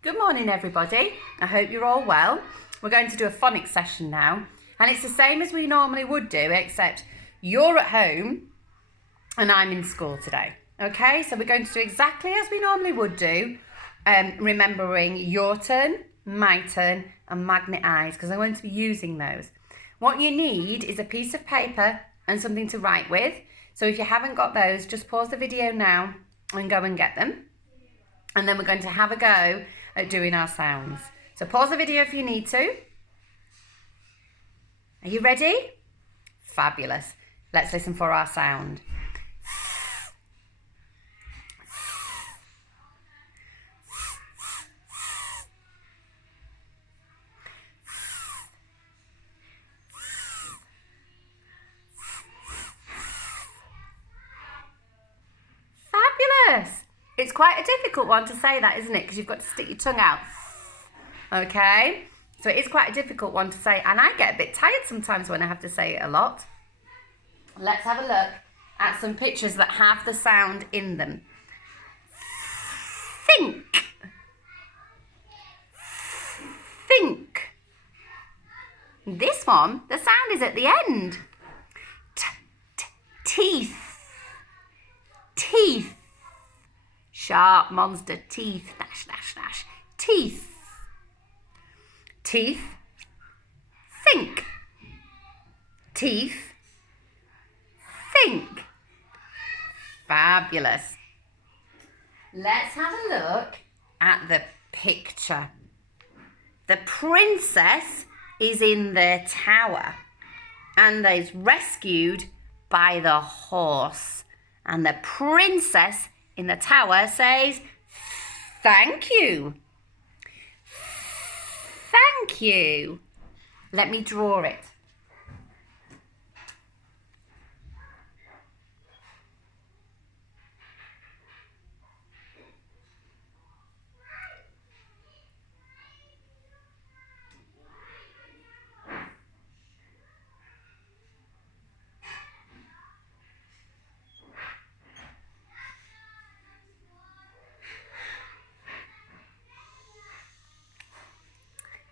Good morning, everybody. I hope you're all well. We're going to do a phonics session now, and it's the same as we normally would do, except you're at home and I'm in school today. Okay, so we're going to do exactly as we normally would do, remembering your turn, my turn, and magnet eyes, because I'm going to be using those. What you need is a piece of paper and something to write with. So if you haven't got those, just pause the video now and go and get them. And then we're going to have a go at doing our sounds. So pause the video if you need to. Are you ready? Fabulous. Let's listen for our sound. Fabulous. It's quite a difficult one to say that, isn't it? Because you've got to stick your tongue out. Okay? So it is quite a difficult one to say. And I get a bit tired sometimes when I have to say it a lot. Let's have a look at some pictures that have the sound in them. Think. Think. This one, the sound is at the end. Teeth. Teeth. Sharp monster teeth. Dash, dash, dash. Teeth. Teeth. Think. Teeth. Think. Fabulous. Let's have a look at the picture. The princess is in the tower and is rescued by the horse. And the princess in the tower says, "Thank you. Thank you." Let me draw it.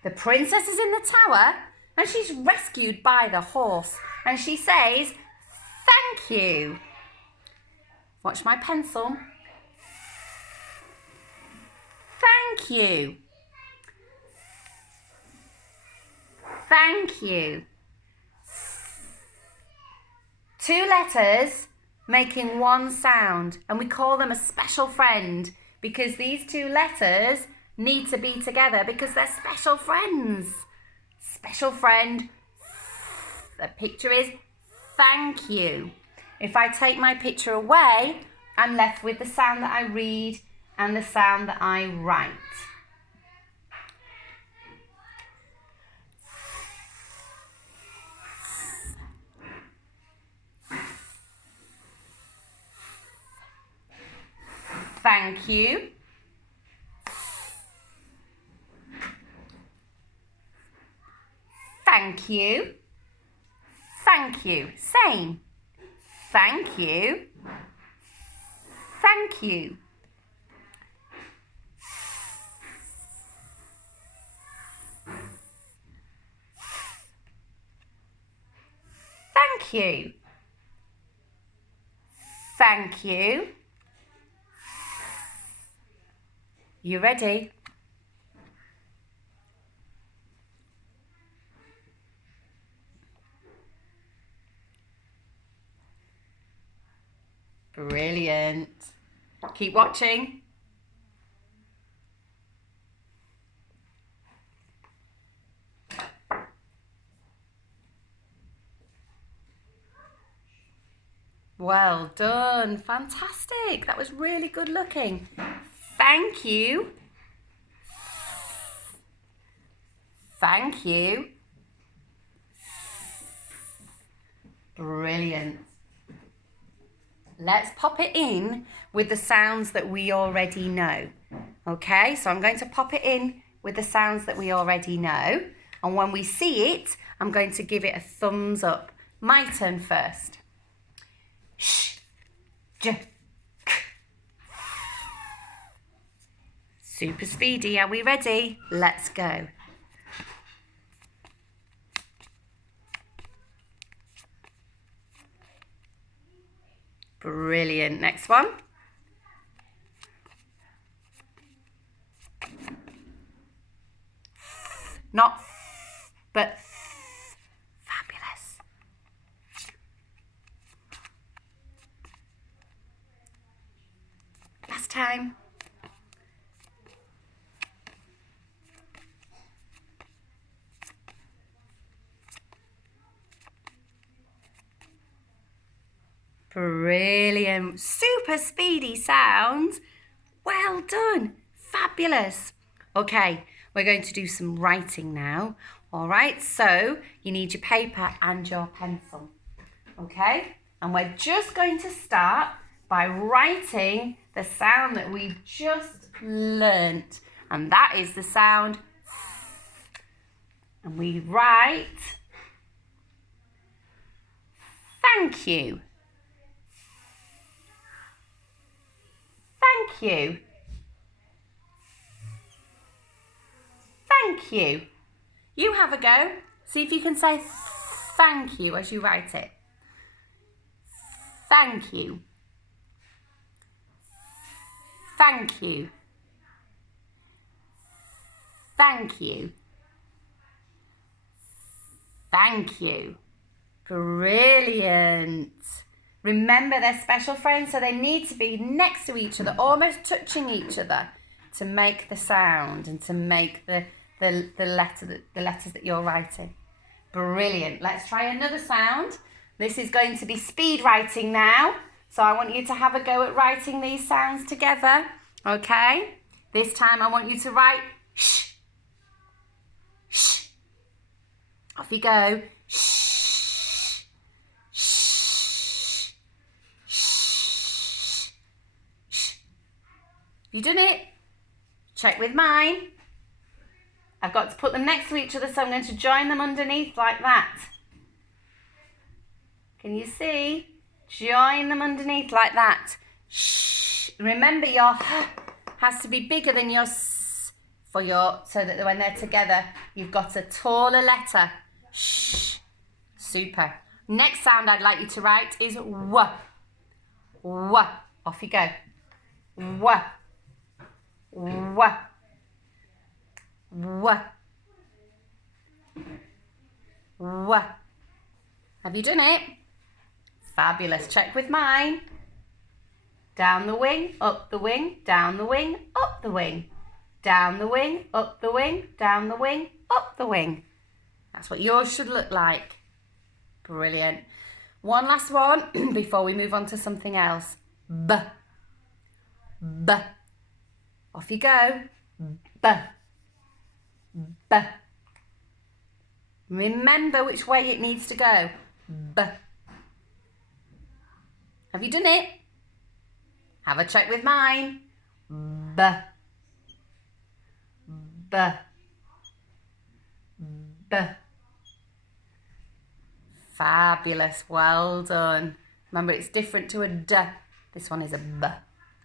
The princess is in the tower and she's rescued by the horse. And she says, "Thank you." Watch my pencil. Thank you. Thank you. Two letters making one sound, and we call them a special friend because these two letters need to be together because they're special friends. Special friend. The picture is thank you. If I take my picture away, I'm left with the sound that I read and the sound that I write. Thank you. Thank you. Thank you. Same. Thank you. Thank you. Thank you. Thank you. You ready? Brilliant. Keep watching. Well done. Fantastic. That was really good looking. Thank you. Thank you. Brilliant. Let's pop it in with the sounds that we already know. Okay, so I'm going to pop it in with the sounds that we already know. And when we see it, I'm going to give it a thumbs up. My turn first. Sh, j, k. Super speedy. Are we ready? Let's go. Brilliant. Next one. Not but fabulous. Last time. Brilliant. Super speedy sounds. Well done. Fabulous. Okay, we're going to do some writing now. All right, so you need your paper and your pencil. Okay, and we're just going to start by writing the sound that we've just learnt. And that is the sound. And we write, thank you. Thank you. Thank you. You have a go. See if you can say thank you as you write it. Thank you. Thank you. Thank you. Thank you. Brilliant. Remember, they're special friends, so they need to be next to each other, almost touching each other to make the sound and to make the letters that you're writing. Brilliant. Let's try another sound. This is going to be speed writing now. So I want you to have a go at writing these sounds together. Okay? This time I want you to write shh. Shh. Off you go. Shh. Shh. Shh. Shh. Have you done it? Check with mine. I've got to put them next to each other, so I'm going to join them underneath like that. Can you see? Join them underneath like that. Shh. Remember, your h has to be bigger than your s for your, so that when they're together, you've got a taller letter. Shh. Super. Next sound I'd like you to write is w. W. Off you go. W. W. W. W. Have you done it? Fabulous. Check with mine. Down the wing, up the wing, down the wing, up the wing. Down the wing, up the wing, down the wing, up the wing. That's what yours should look like. Brilliant. One last one before we move on to something else. B. B. Off you go. B. B. Remember which way it needs to go. B. Have you done it? Have a check with mine. B. B. B. Fabulous. Well done. Remember, it's different to a D. This one is a B.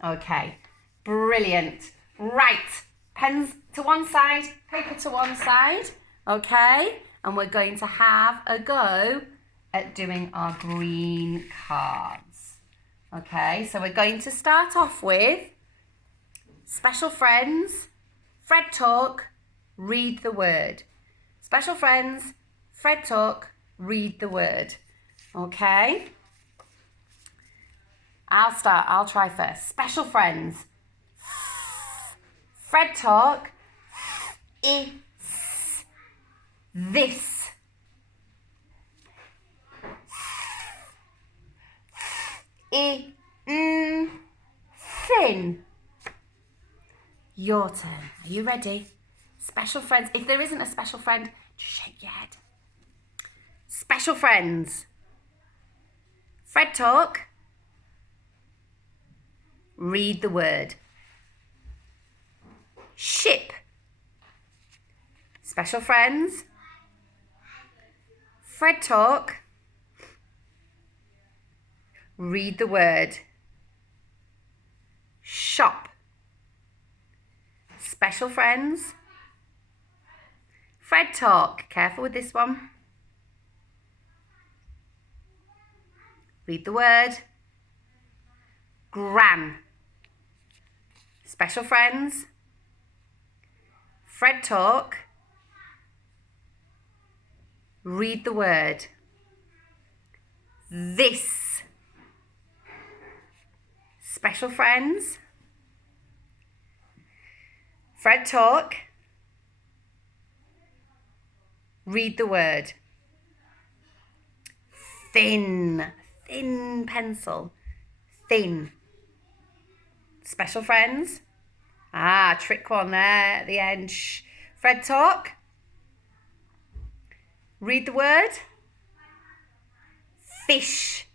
Okay. Brilliant. Right. Pens to one side, paper to one side. Okay. And we're going to have a go at doing our green cards. Okay. So we're going to start off with special friends, Fred talk, read the word. Special friends, Fred talk, read the word. Okay. I'll start. I'll try first. Special friends. Fred talk. Is this. Thin. Your turn. Are you ready? Special friends. If there isn't a special friend, just shake your head. Special friends. Fred talk. Read the word. Ship. Special friends. Fred talk. Read the word. Shop. Special friends. Fred talk. Careful with this one. Read the word. Gran. Special friends. Fred talk. Read the word. This. Special friends. Fred talk. Read the word. Thin. Thin pencil. Thin. Special friends. Ah, trick one there at the end. Shh. Fred talk. Read the word. Fish.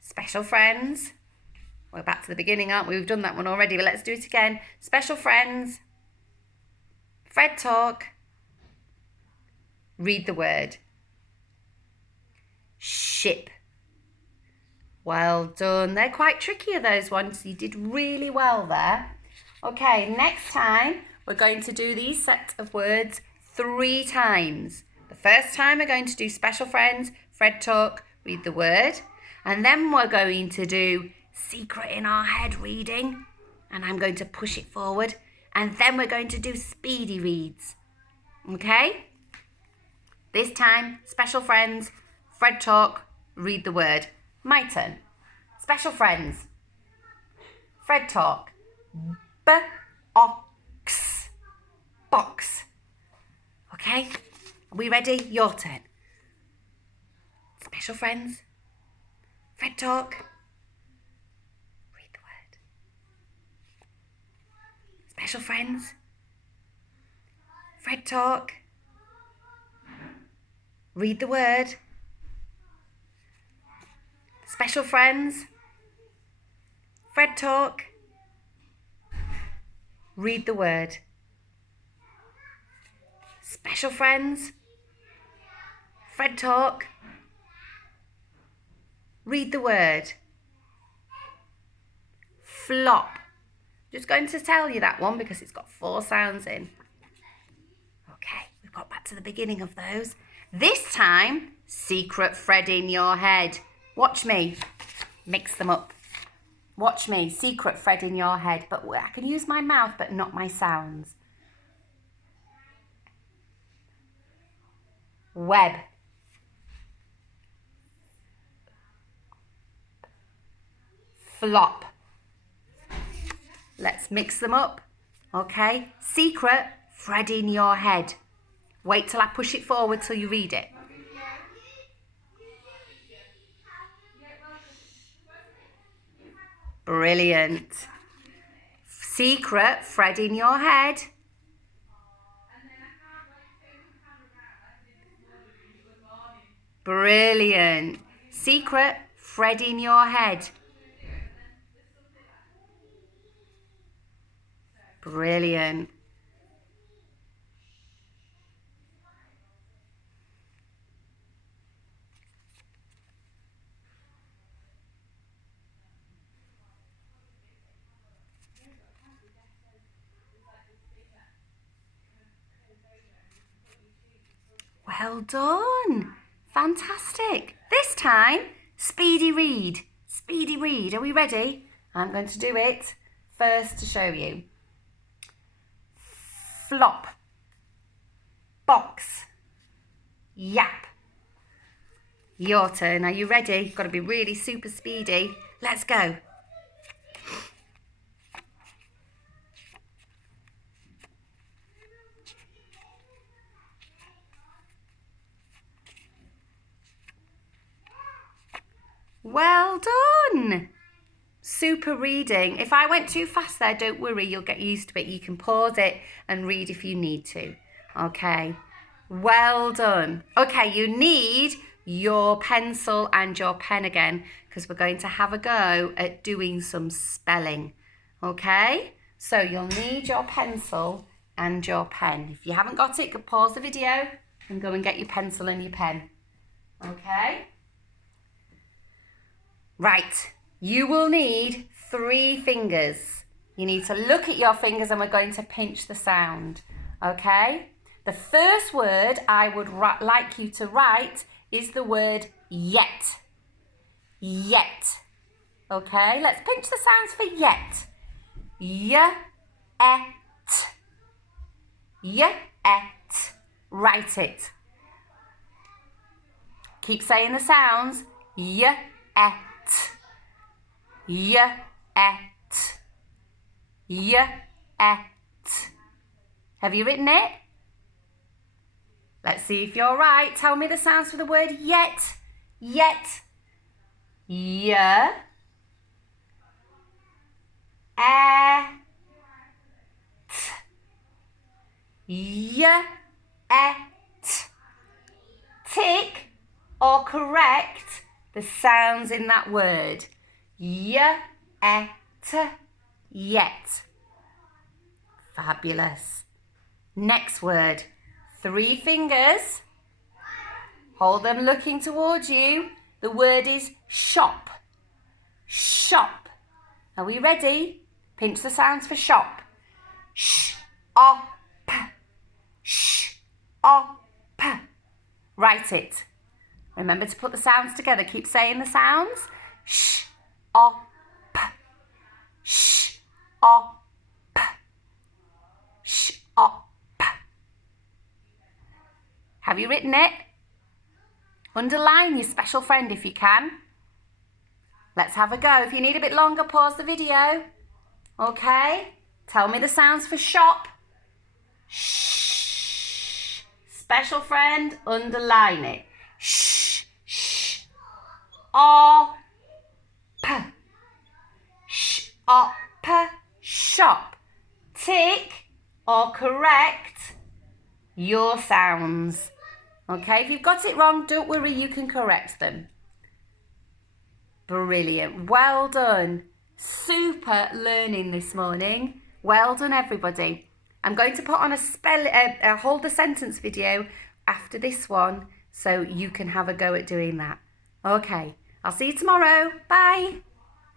Special friends. We're back to the beginning, aren't we? We've done that one already, but let's do it again. Special friends. Fred talk. Read the word. Ship. Well done. They're quite tricky, those ones. You did really well there. Okay, next time we're going to do these set of words 3 times. The first time we're going to do special friends, Fred talk, read the word. And then we're going to do secret in our head reading. And I'm going to push it forward. And then we're going to do speedy reads. Okay? This time, special friends, Fred talk, read the word. My turn. Special friends. Fred talk. B-ox. Box. Okay? Are we ready? Your turn. Special friends. Fred talk. Read the word. Special friends. Fred talk. Read the word. Special friends. Fred talk. Read the word. Special friends. Fred talk. Read the word. Flop. Just going to tell you that one because it's got 4 sounds in. Okay, we've got back to the beginning of those. This time, secret Fred in your head. Watch me. Mix them up. Watch me. Secret Fred in your head. But I can use my mouth, but not my sounds. Web. Flop. Let's mix them up. Okay. Secret Fred in your head. Wait till I push it forward till you read it. Brilliant. Secret Fred in your head. Brilliant. Secret Fred in your head. Brilliant. Well done. Fantastic. This time, speedy read. Speedy read. Are we ready? I'm going to do it first to show you. Flop. Box. Yap. Your turn. Are you ready? Got to be really super speedy. Let's go. Well done. Super reading. If I went too fast there, don't worry, you'll get used to it. You can pause it and read if you need to. Okay. Well done. Okay, you need your pencil and your pen again because we're going to have a go at doing some spelling. Okay? So you'll need your pencil and your pen. If you haven't got it, you can pause the video and go and get your pencil and your pen. Okay? Right. You will need 3 fingers. You need to look at your fingers and we're going to pinch the sound, okay? The first word I would like you to write is the word yet. Yet. Okay, let's pinch the sounds for yet. Y-et. Y-et. Write it. Keep saying the sounds. Y-et. Y-et. Y-et. Have you written it? Let's see if you're right. Tell me the sounds for the word yet. Yet. Y. E. T. Y-et. Tick or correct the sounds in that word. Y-et. Yet. Fabulous. Next word. 3 fingers. Hold them looking towards you. The word is shop. Shop. Are we ready? Pinch the sounds for shop. Sh-op. Sh-op. Write it. Remember to put the sounds together. Keep saying the sounds. Sh-op. Sh-op. Sh-op. Have you written it? Underline your special friend if you can. Let's have a go. If you need a bit longer, pause the video. Okay? Tell me the sounds for shop. Shh. Special friend, underline it. Shh. Shh. Op. Shop. Shop. Tick or correct your sounds. Okay? If you've got it wrong, don't worry, you can correct them. Brilliant. Well done. Super learning this morning. Well done, everybody. I'm going to put on a hold the sentence video after this one so you can have a go at doing that. Okay. I'll see you tomorrow. Bye.